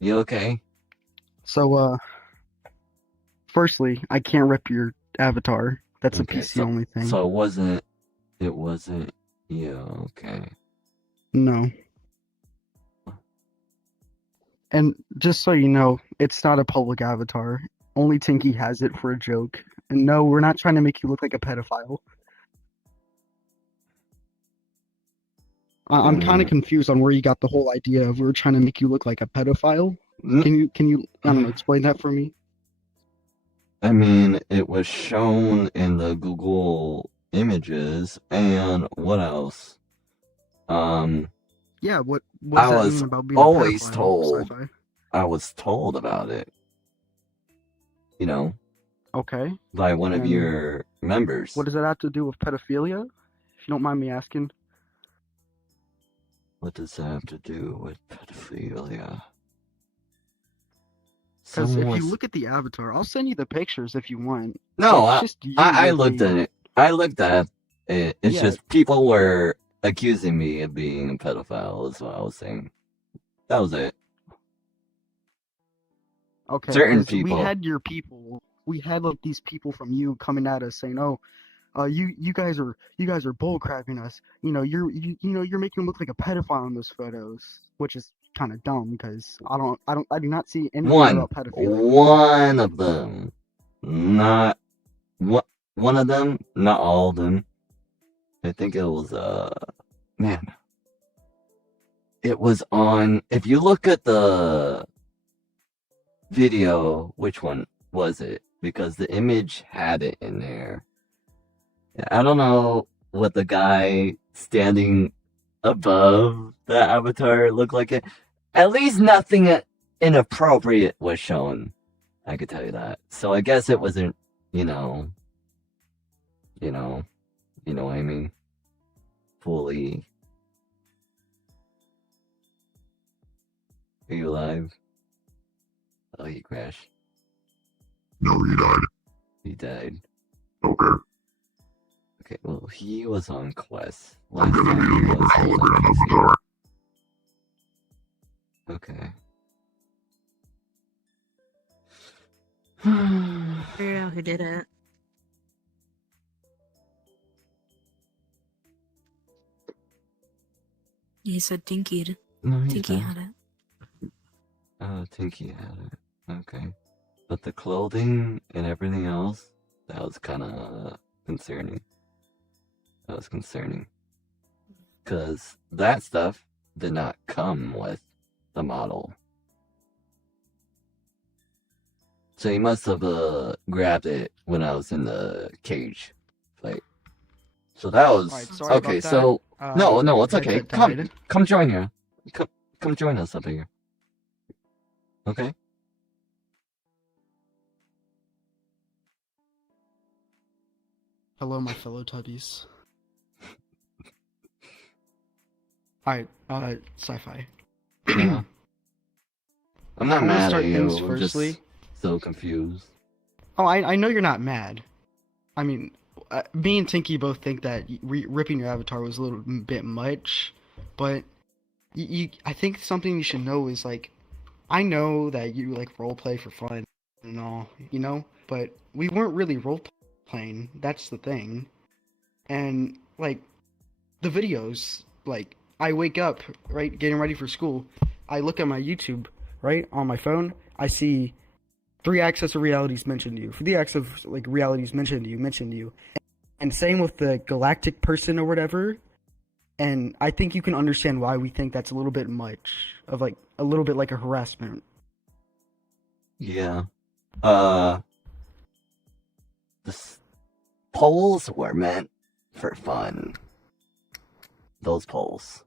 you okay? So, firstly, I can't rip your avatar. That's Okay, a PC only thing. So it wasn't you, okay. No. And just so you know, it's not a public avatar. Only Tinky has it for a joke. And no, we're not trying to make you look like a pedophile. I'm kind of confused on where you got the whole idea of we're trying to make you look like a pedophile. N- Can you I don't know, explain that for me? I mean, it was shown in the Google images, and what else? Yeah, what I does that was mean about being always a pedophile? told. Sci-fi? I was told about it, you know, Okay. by one of And your members. what does that have to do with pedophilia? If you don't mind me asking. What does that have to do with pedophilia? Because Someone if was... you look at the avatar, I'll send you the pictures if you want. No, It's just you I with looked a- at it. I looked at it. It's Yeah. just people were accusing me of being a pedophile, is what I was saying. That was it. Okay, Certain 'cause people. we had your people. We had like these people from you coming at us saying, "Oh, you guys are bull crapping us. You know, you're making him look like a pedophile in those photos," which is kind of dumb because I do not see anything One. about pedophilia. One of them. Not one of them, not all of them. I think it was man. It was on, if you look at the video, which one was it? Because the image had it in there. I don't know what the guy standing above the avatar looked like. It. At least nothing inappropriate was shown. I could tell you that. So I guess it wasn't, you know what I mean? Fully. Are you alive? Oh, he crashed. No, he died. He died. Okay. Okay, well, he was on Quest. I'm gonna time need he another was on hologram PC. avatar. Okay. Figure out who did it. He said Tinky. No, he's Tinky not. had it. Oh, Tinky had it. Okay. But the clothing and everything else, that was kind of concerning. That was concerning. Because that stuff did not come with the model. So he must have grabbed it when I was in the cage fight. So that was Alright, sorry okay. about that. So no, it's that okay. died. Come join here. Come join us up here. Okay. Hello, my fellow tubbies. Alright, sci-fi. Yeah. I'm not I wanna mad start at you. things I'm firstly. just so confused. Oh, I know you're not mad. I mean, me and Tinky both think that ripping your avatar was a little bit much, but I think something you should know is like, I know that you like roleplay for fun and all, you know, but we weren't really role playing. That's the thing. And like, the videos, like, I wake up, right, getting ready for school. I look at my YouTube, right, on my phone. I see 3 acts of realities mentioned to you. 3 acts of like realities mentioned to you. And same with the galactic person or whatever. And I think you can understand why we think that's a little bit much of like a little bit like a harassment. Yeah. The polls were meant for fun. Those polls.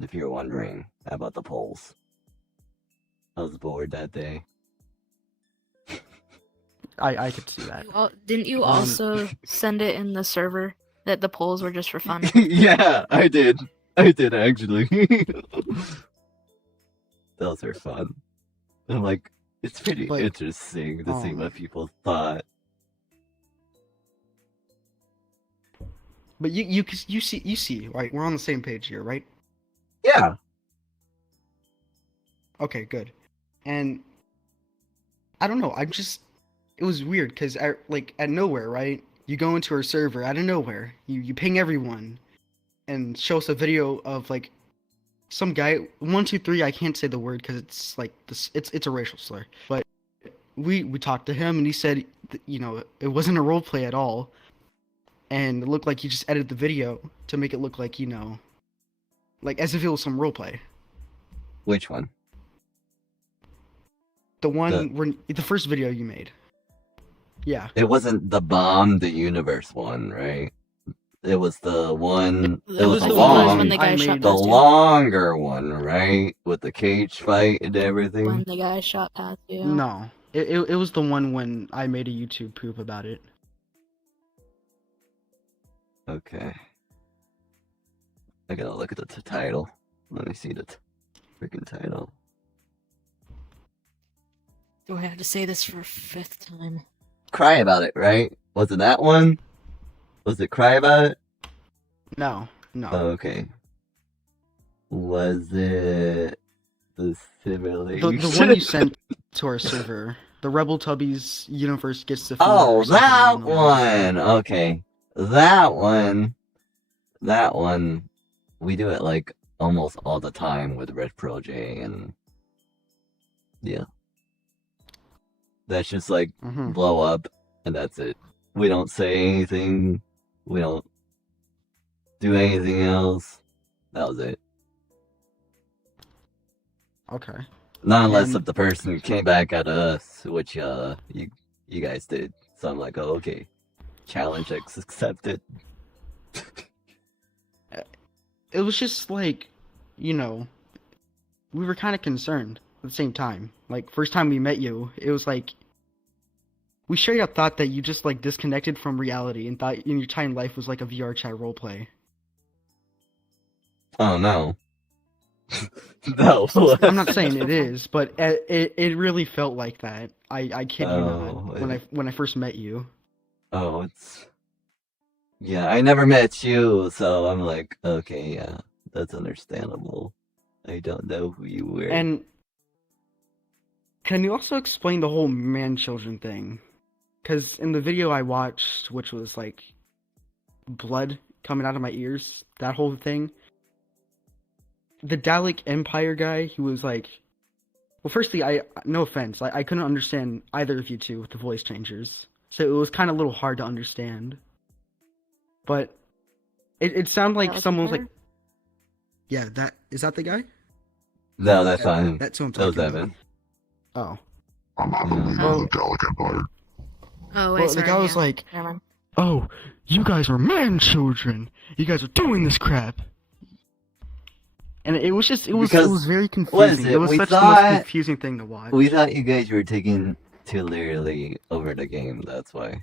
If you're wondering about the polls. I was bored that day. I could see that. Didn't you also send it in the server that the polls were just for fun? Yeah, I did. I did actually. Those are fun. I'm like, it's pretty But, interesting to see what people thought. But you see, right? We're on the same page here, right? Yeah. Okay, good. And I don't know. It was weird because like at nowhere, right? You go into our server out of nowhere. You ping everyone, and show us a video of like some guy 123. I can't say the word because it's like this. It's a racial slur. But we talked to him and he said, you know, it wasn't a role play at all, and it looked like he just edited the video to make it look like, you know, like as if it was some role play. Which one? The one where the first video you made. Yeah. It wasn't the Bomb the Universe one, right? It was the one. It was the the one when long, the guy I shot made- the past you. longer one, right? With the cage fight and everything. When the guy shot past you. No. It was the one when I made a YouTube poop about it. Okay. I gotta look at the title. Let me see the freaking title. Do I have to say this for a 5th time? Cry About It, right? Was it that one? Was it Cry About It? No. Okay. Was it the simulation? The one you sent to our server. The Rebel Tubbies universe gets defeated. Oh, or something that along those lines. one. Okay. That one. That one. We do it like almost all the time with Red Pro J, and yeah. That's just like Mhm. blow up, and that's it. We don't say anything. We don't do anything else. That was it. Okay. Not unless And- if the person came back at us, which you guys did. So I'm like, oh, okay, challenge accepted. It was just like, you know, we were kind of concerned at the same time. Like, first time we met you, it was like, we straight up thought that you just like disconnected from reality and thought your entire life was like a VR chat roleplay. Oh no. No. I'm not saying it is, but it really felt like that. I kid you Oh, not. When I first met you, Oh, it's. Yeah, I never met you, so I'm like, okay, yeah, that's understandable. I don't know who you were. and can you also explain the whole man-children thing? Because in the video I watched, which was like blood coming out of my ears, that whole thing, the Dalek Empire guy, he was like, well, firstly, no offense, I couldn't understand either of you two with the voice changers, so it was kind of a little hard to understand. But it sounded like someone was like, yeah, that is that the guy? No, that's not him. That's who I'm That was talking about. Evan. Oh, I'm not a leader Well- of the Dalek Empire. Oh, wait, well, the sorry, guy was yeah. like, Never mind. oh, you guys are man-children. You guys are doing this crap. And it was just, it was Because- very what is confusing. it? It was We such the most thought- confusing thing to watch. We thought you guys were taking too literally over the game, that's why.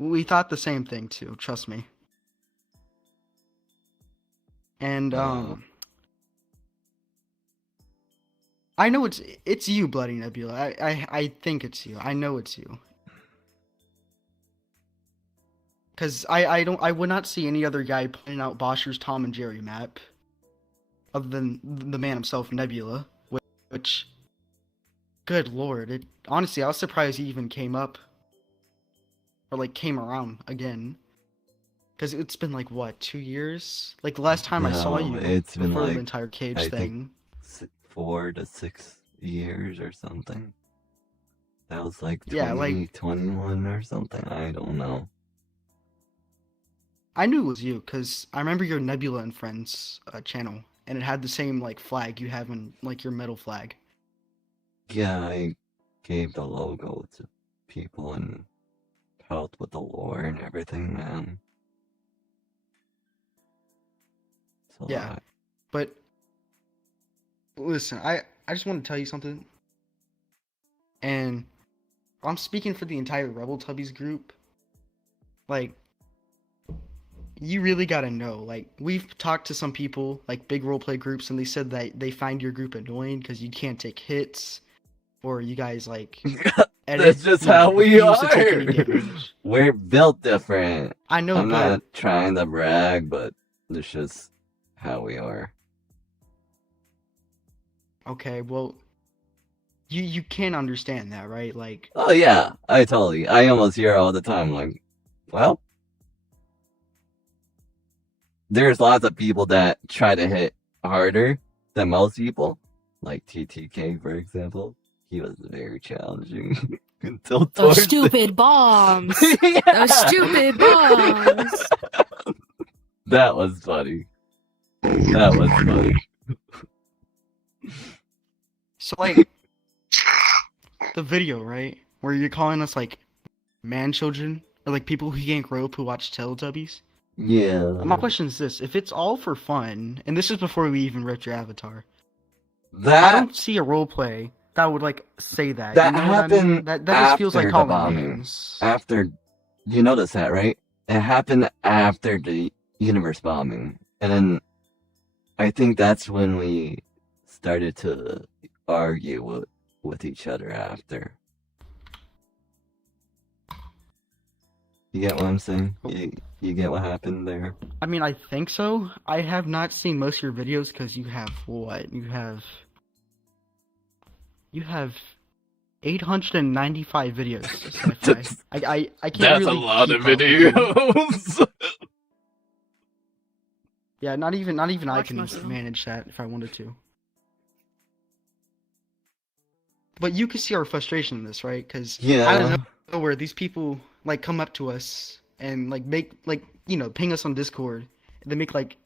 We thought the same thing too, trust me. And I know it's you, Bloody Nebula. I think it's you. I know it's you. Cause I would not see any other guy playing out Bosher's Tom and Jerry map, other than the man himself, Nebula. Which, good lord, honestly I was surprised he even came up, or like came around again. Cause it's been like what, 2 years? Like the last time I saw No, you, it's been before like, the entire cage I thing. think 4 to 6 years or something. That was like Yeah, like- 2021 or something. I don't know. I knew it was you, cause I remember your Nebula and Friends channel, and it had the same like flag you have in like your metal flag. Yeah, I gave the logo to people and helped with the lore and everything, man. So Yeah. But listen, I just want to tell you something, and I'm speaking for the entire Rebel Tubbies group. Like, you really gotta know. Like, we've talked to some people, like big roleplay groups, and they said that they find your group annoying because you can't take hits, or you guys like edit, That's just you know, how we refuse to take any are. damage. We're built different. I know, I'm but not trying to brag, but it's just how we are. okay, well, you can understand that, right? Like, Oh yeah, I almost hear all the time, like, well, there's lots of people that try to hit harder than most people, like TTK, for example. He was very challenging until Those towards the- stupid bombs. Yeah. Those stupid bombs. That was funny. That was funny. so like the video, right, where you're calling us like man children or like people who can't grow up who watch Teletubbies. Yeah. My question is this: if it's all for fun, and this is before we even ripped your avatar, I That don't see a role play that would like say that. That you know what I mean? happened That just feels like after the calling bombing. names. after, you notice that, right? It happened after the universe bombing, and then I think that's when we started to argue with each other after. You get what I'm saying? You get what happened there? I mean, I think so. I have not seen most of your videos because you have what? You have You have 895 videos. Sci-fi. I can't really keep up with them. videos. Yeah, not even I Watch can most of them. manage that if I wanted to. But you can see our frustration in this, right? Because I don't Yeah. know where these people like come up to us and like make like ping us on Discord. And they make like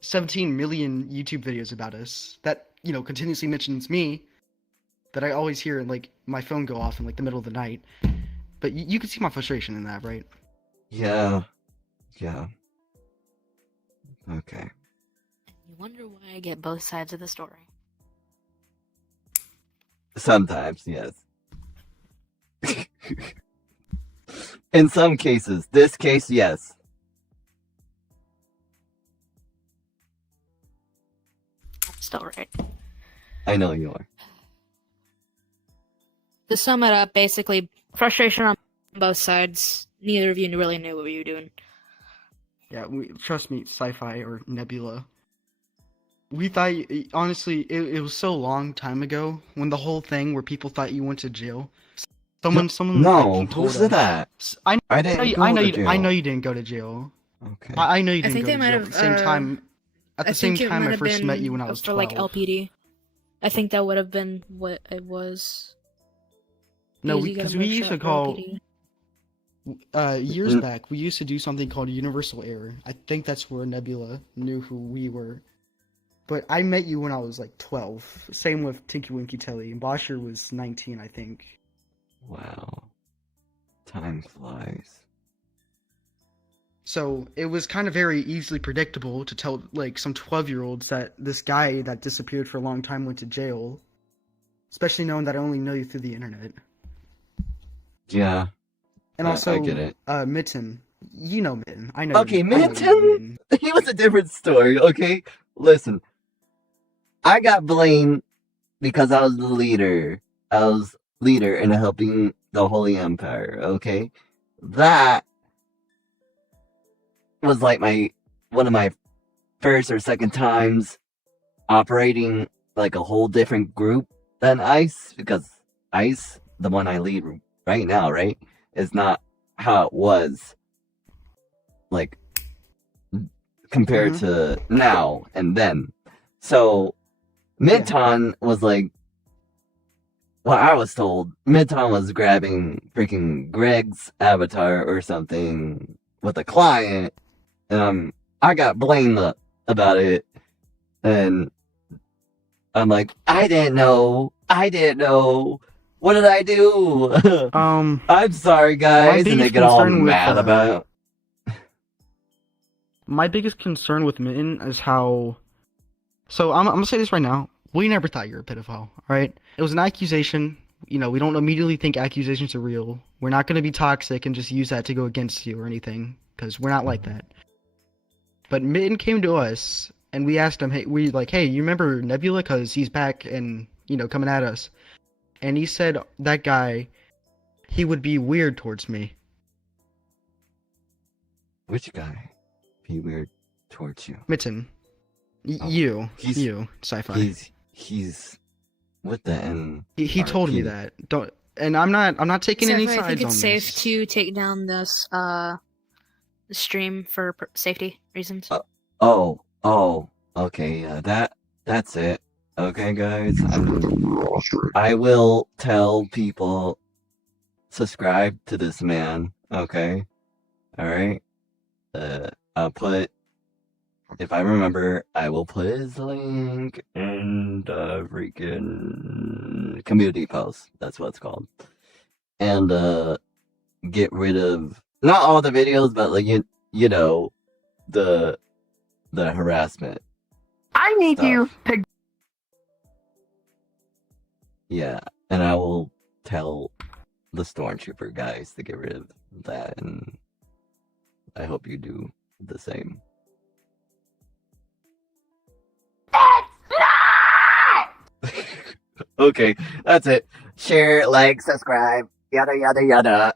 17 million YouTube videos about us that continuously mentions me. That I always hear like my phone go off in like the middle of the night. But you can see my frustration in that, right? Yeah. Yeah. Okay. You wonder why I get both sides of the story. Sometimes, yes. In some cases. This case, yes. I'm still right. I know you are. To sum it up, basically, frustration on both sides. Neither of you really knew what you were doing. Yeah, trust me, Sci-Fi or Nebula. We thought, honestly, it was so long time ago when the whole thing where people thought you went to jail. Someone No, like, who told said us. that? I I know didn't you, go I know to you, jail. I know you didn't go to jail. Okay. I know you I didn't think go they to might jail. have. At the same time, at the same time, I first met you when I was for 12. like LPD. I think that would have been what it was. No, you got a because we mugshot used to for call LPD. years Mm. back. We used to do something called Universal Error. I think that's where Nebula knew who we were. But I met you when I was like 12. Same with Tinky Winky Telly. And Bosher was 19, I think. Wow. Time flies. So it was kind of very easily predictable to tell like some 12-year-olds that this guy that disappeared for a long time went to jail. Especially knowing that I only know you through the internet. Yeah. And I also, get it. Mitten. You know Mitten. I know. Okay, I know you know Mitten? He was a different story, okay? Listen. I got blamed because I was the leader. I was leader in helping the Holy Empire, okay? That was like one of my first or second times operating like a whole different group than ICE, because ICE, the one I lead right now, right, is not how it was like compared to now and then. So Midtown was like, well, I was told Midtown was grabbing freaking Greg's avatar or something with a client, and I got blamed about it, and I'm like, I didn't know. What did I do? I'm sorry, guys, and they biggest get all concern with, mad about it. My biggest concern with Mitten is how. So I'm gonna say this right now. We never thought you were a pedophile, right? It was an accusation. We don't immediately think accusations are real. We're not gonna be toxic and just use that to go against you or anything, because we're not like that. But Mitten came to us and we asked him, hey, you remember Nebula? Because he's back and coming at us. And he said that guy, he would be weird towards me. Which guy? Be weird towards you. Mitten. Oh, You, he's- Sci-Fi. He's with the N. He told me RP. that. Don't. And I'm not taking any So sides I think on it's safe this. to take down this stream for safety reasons. Oh, okay, yeah, that's it. Okay, guys, I will tell people, subscribe to this man, okay? Alright? I'll put, if I remember, I will put his link in the freaking community post. That's what it's called. And, get rid of, not all the videos, but like, you know, the harassment. I need stuff. you to Yeah, and I will tell the stormtrooper guys to get rid of that, and I hope you do the same. Okay, that's it. Share, like, subscribe, yada yada yada.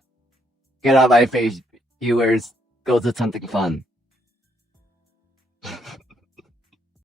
Get out of my face, viewers. Go to something fun.